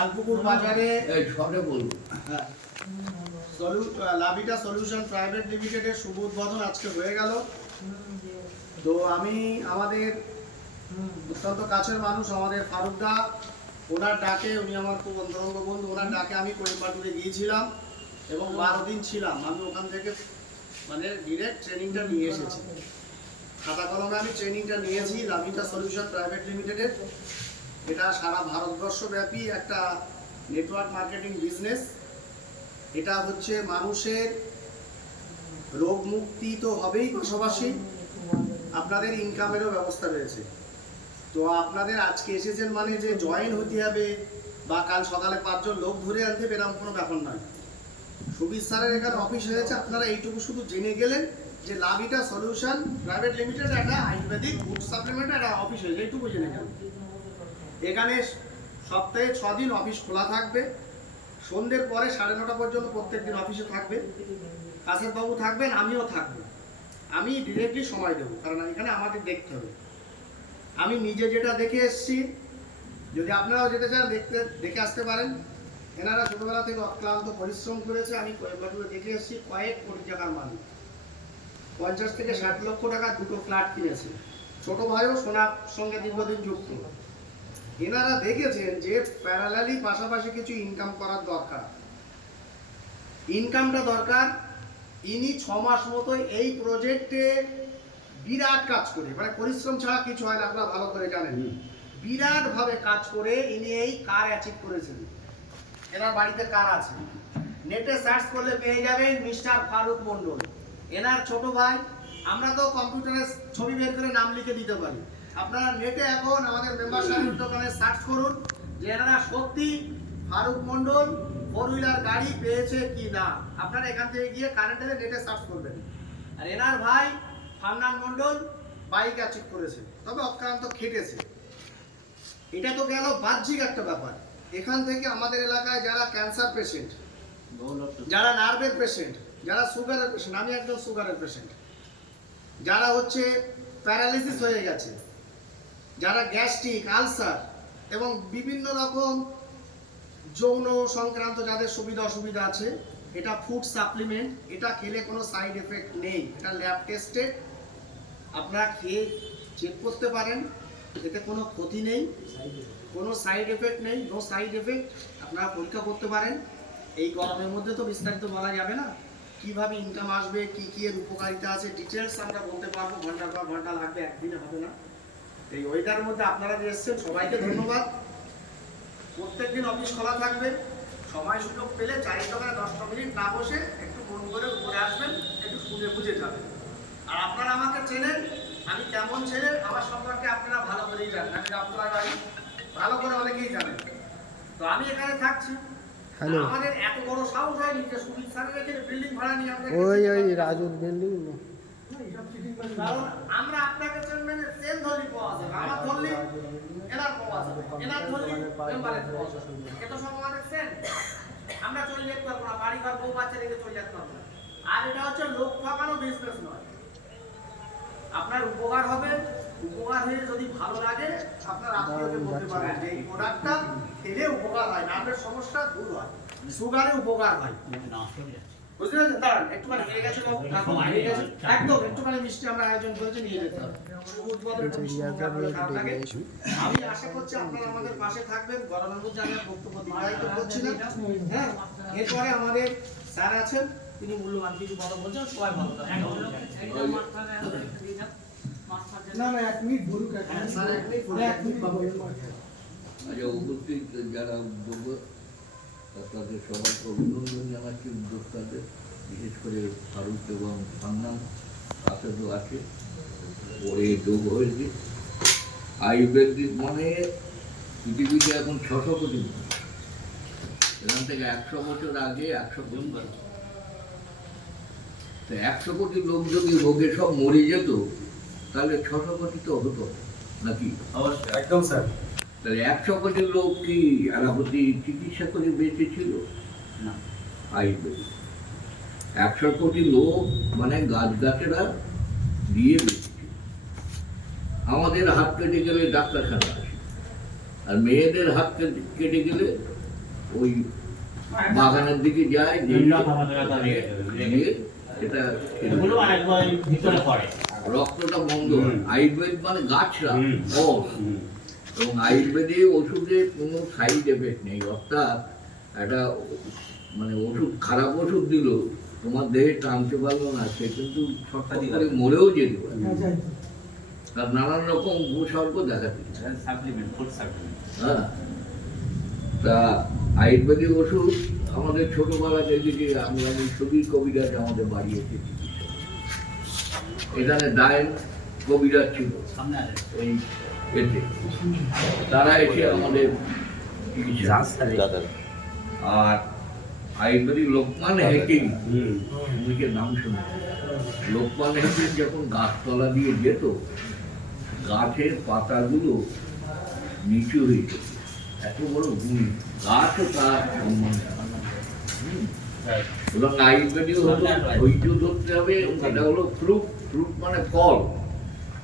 লালপুকুর বাজারে এই শর্টে বলবো। হ্যাঁ, লাভিটা সলিউশন প্রাইভেট লিমিটেডের শুভ উদ্বোধন আজকে হয়ে গেল। তো আমি আমাদের অত্যন্ত কাছের মানুষ আমাদের ফারুকদা, ওনার ডাকে, উনি আমার খুব অন্তরঙ্গ বন্ধু, ওনার ডাকে আমি কোয়েম্বাটুরে গিয়েছিলাম এবং 12 দিন ছিলাম। আমি ওখান থেকে মানে ডিরেক্ট ট্রেনিংটা নিয়ে এসেছি, খাতা কলমে আমি ট্রেনিংটা নিয়েছি লাভিটা সলিউশন প্রাইভেট লিমিটেডের। এটা সারা ভারতবর্ষব্যাপী একটা নেটওয়ার্ক মার্কেটিং বিজনেস। এটা হচ্ছে মানুষের রোগ মুক্তি তো হবেই, পাশাপাশি আপনাদের ইনকামেরও ব্যবস্থা রয়েছে। তো আপনাদের আজকে এসেছেন মানে যে জয়েন হতে হবে বা কাল সকালে 5 জন লোক ধরে আনতে হবে এরকম কোনো ব্যাপার নয়। সুবীর স্যারের এখানে অফিস হয়েছে, আপনারা এইটুকু শুধু জেনে গেলেন যে লাভিটা সলিউশন প্রাইভেট লিমিটেড একটা আয়ুর্বেদিক ফুড সাপ্লিমেন্ট একটা অফিস হয়েছে, এইটুকু জেনে গেলেন। এখানে সপ্তাহে 6 দিন অফিস খোলা থাকবে, সন্ধ্যের পরে 9:30 পর্যন্ত প্রত্যেক দিন অফিসে থাকবে। কাশের বাবু থাকবেন, আমিও থাকবো। আমি ডিরেক্টলি সময় দেবো, কারণ এখানে আমাদের দেখতে হবে। আমি নিজে যেটা দেখে এসেছি, যদি আপনারাও যেতে চান দেখে আসতে পারেন। এনারা ছোটবেলা থেকে অক্লান্ত পরিশ্রম করেছে। আমি কোয়েম্বাটুরে দেখে এসেছি কয়েক কোটি টাকার মালিক, 50 থেকে 60 লক্ষ টাকা দুটো ফ্ল্যাট কিনেছে। ছোট ভাইও সোনার সঙ্গে দীর্ঘদিন যুক্ত। এনারা দেখেছেন যে প্যারালালি পাশাপাশি কিছু ইনকাম করার দরকার, ইনকামটা দরকার। ইনি 6 মাস মতো এই প্রজেক্টে বিরাট কাজ করে, মানে পরিশ্রম ছাড়া কিছু হয় না, আপনারা ভালো করে জানেন। বিরাট ভাবে কাজ করে ইনি এই কার অ্যাচিভ করেছেন। এনার বাড়িতে কার আছে, নেটে সার্চ করলে পেয়ে যাবেন মিস্টার ফারুক মন্ডল, এনার ছোট ভাই। আমরা তো কম্পিউটারে ছবি বের করে নাম লিখে দিতে পারি। আপনারা নেটে এখন আমাদের মেম্বার সাহেবের দোকানে সার্চ করুন যে এনারা সত্যি ফারুক মন্ডল 4 হুইলার গাড়ি পেয়েছে কি না। আপনারা এখান থেকে গিয়ে কারেন্টের নেটে সার্চ করবেন। আর এনার ভাই ফান্নান মন্ডল বাইক অ্যাচিভ করেছে, তবে অক্লান্ত খেটেছে। এটা তো গেল বাহ্যিক একটা ব্যাপার। এখান থেকে আমাদের এলাকায় যারা ক্যান্সার পেশেন্ট, যারা নার্ভের পেশেন্ট, যারা সুগারের পেশেন্ট, আমি একজন সুগারের পেশেন্ট, যারা হচ্ছে প্যারালিসিস হয়ে গেছে, যারা গ্যাস্ট্রিক, আলসার এবং বিভিন্ন রকম যৌন সংক্রান্ত যাদের সুবিধা অসুবিধা আছে, এটা ফুড সাপ্লিমেন্ট। এটা খেলে কোনো সাইড এফেক্ট নেই, এটা ল্যাব টেস্টেড। আপনারা খেয়ে চেক করতে পারেন, এতে কোনো ক্ষতি নেই, কোনো সাইড এফেক্ট নেই, নো সাইড এফেক্ট। আপনারা পরীক্ষা করতে পারেন। এই গরমের মধ্যে তো বিস্তারিত বলা যাবে না, কিভাবে ইনকাম আসবে, কি কি এর উপকারিতা আছে, ডিটেলস আমরা বলতে পারবো। ঘন্টার পর ঘন্টা লাগবে, একদিনে হবে না। এই ওয়েদারের মধ্যে আপনারা যে এসেছেন সবাইকে ধন্যবাদ। প্রত্যেকদিন অফিস খোলা থাকবে। সময় সুযোগ পেলে 4 দোকানে 10 মিনিট না বসে একটু মন করে উপরে আসবেন, একটু খুঁজে খুঁজে যাবেন। আর আপনারা আমাকে চেনেন, আমি কেমন ছেলে আমার সম্পর্কে আপনারা ভালো করেই জানেন। আমি রামতলার বাড়ি, ভালো করে অনেকেই জানেন। তো আমি এখানে থাকছি। আমাদের এত বড় সাহস হয়নি যে সুবিধ স্যারের এখানে বিল্ডিং ভাড়া নিয়ে আমরা ওই রাজুর বিল্ডিং। কারণ আমরা আপনাকে চেনবেন, সেল ধরলি পাওয়া যাবে, আমার ধরলি এনার পাওয়া যাবে, এনার ধরলি মেম্বারের পাওয়া যাবে। এটা সব আমাদের সেল। আমরা চলে যেতে পারবো না, বাড়ি ঘর বউ বাচ্চা রেখে চলে যেতে পারবো না। আর এটা হচ্ছে লোক ঠকানো বিজনেস নয়। আপনার উপকার হবে, উপকার হয়ে যদি ভালো লাগে আপনার আত্মীয়কে বলতে পারেন যে এই প্রোডাক্টটা খেলে উপকার হয়, নার্ভের সমস্যা দূর হয়, সুগারে উপকার হয়। বুঝতে পেরেছেন? দাঁড়ান, একটুখানি হয়ে গেছে, একদম একটুখানি মিষ্টি আমরা আয়োজন করেছি, নিয়ে যেতে হবে। আমি আশা করছি আপনারা আমাদের পাশে থাকবেন। গরমের মধ্যে আমি বক্তব্য দীর্ঘায়িত করছি না। হ্যাঁ, এরপরে আমাদের স্যার আছেন, তিনি মূল্যবান কিছু কথা বলছেন। সবাই ভালো থাকবেন। না না, 1 মিনিট বলুক। স্যার 1 মিনিট বাবু। আচ্ছা, উপস্থিত যারা উদ্যোক্তা তাদের সবাইকে অভিনন্দন জানাচ্ছি। উদ্যোক্তাদের বিশেষ করে ফারুক এবং ফান্নান আসাদও আছে, পরে যোগ হয়েছে। আয়ুর্বেদিক মানে পৃথিবীতে এখন 600 কোটি মানুষ। এখান থেকে 100 বছর আগে 100 কোটি মানুষ। তো 100 কোটি লোক যদি রোগে সব মরে যেত তাহলে 600 কোটি তো হতো নাকি? অবশ্যই, একদম স্যার। তাহলে 100 কোটি লোক কি অ্যালোপ্যাথি চিকিৎসা করে বেঁচে ছিল না? আয়ুর্বেদিক 100 কোটি লোক মানে গাছগাছেরা দিয়ে বেঁচেছিল। আমাদের হাত কেটে গেলে ডাক্তারখানা আসে, আর মেয়েদের হাত কেটে গেলে ওই বাগানের দিকে যায়, গিয়ে এটা এগুলো একবার ভিতরে পড়ে। রক্তটা বন্ধ হয়। আয়ুর্বেদ মানে গাছরা এবং আয়ুর্বেদে ওষুধে কোনো সাইড এফেক্ট নেই, অর্থাৎ একটা মানে ওষুধ খারাপ ওষুধ দিল তোমার দেহে টানতে পারলো না, সে কিন্তু ছটফট করে মরেও যেতে পারে। তার নানান রকম উপসর্গ দেখা দিচ্ছে। হ্যাঁ, তা আয়ুর্বেদিক ওষুধ আমাদের ছোটবেলা থেকে আমি ছবির কবিরাজ আমাদের বাড়িয়েছি। এখানে ডায়েন কবিরাজ ছিল এই এতে, তারা এসে আমাদের চিকিৎসা। আর আয়ুর্বেদিক লোকমান হেকিম, মুখের নাম শুনে, লোকমান হেকিম যখন গাছতলা দিয়ে যেত, গাছের পাতাগুলো নিচু হয়ে যেত, এত বড় গুণী গাছও তার সম্মান। এবং আয়ুর্বেদিক হলো ধৈর্য ধরতে হবে, এটা হলো ফ্রুট, ফ্রুট মানে ফল,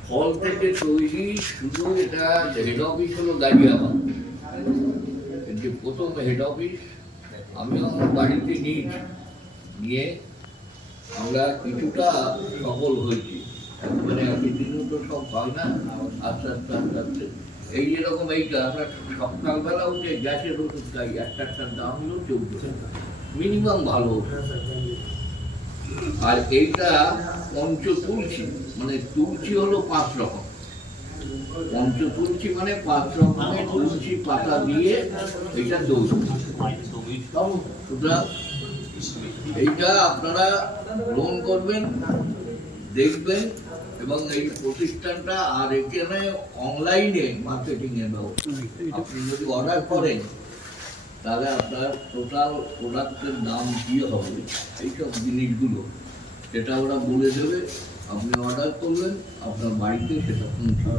ফল থেকে তৈরি। শুধু এটা হেড অফিস হলো গাজিয়াবাদ, যে প্রথম হেড অফিস আমি আমার বাড়িতে নিয়েছি, নিয়ে আমরা কিছুটা সফল হয়েছি। মানে দিনও তো সব হয় না, আস্তে আস্তে আস্তে আস্তে এই যেরকম এইটা আমরা সকালবেলা উঠে গ্যাসের ওষুধ খাই, একটার দাম হলো 14 টাকা মিনিমাম, ভালো। আর এইটা পঞ্চতুলসী, মানে তুলসী হলো 5 রকম, পঞ্চতুলসী মানে 5 রকমের তুলসী পাতা দিয়ে এইটা দৌড়। সুতরাং এইটা আপনারা গ্রহণ করবেন, দেখবেন, এবং এই প্রতিষ্ঠানটা আর এখানে অনলাইনে মার্কেটিং এর ব্যবস্থা। আপনি যদি অর্ডার করেন তাহলে আপনার টোটাল প্রোডাক্টের দাম কি হবে, এইসব জিনিসগুলো সেটা ওরা বলে দেবে। আপনি অর্ডার করলেন, আপনার বাড়িতে সেটা পৌঁছে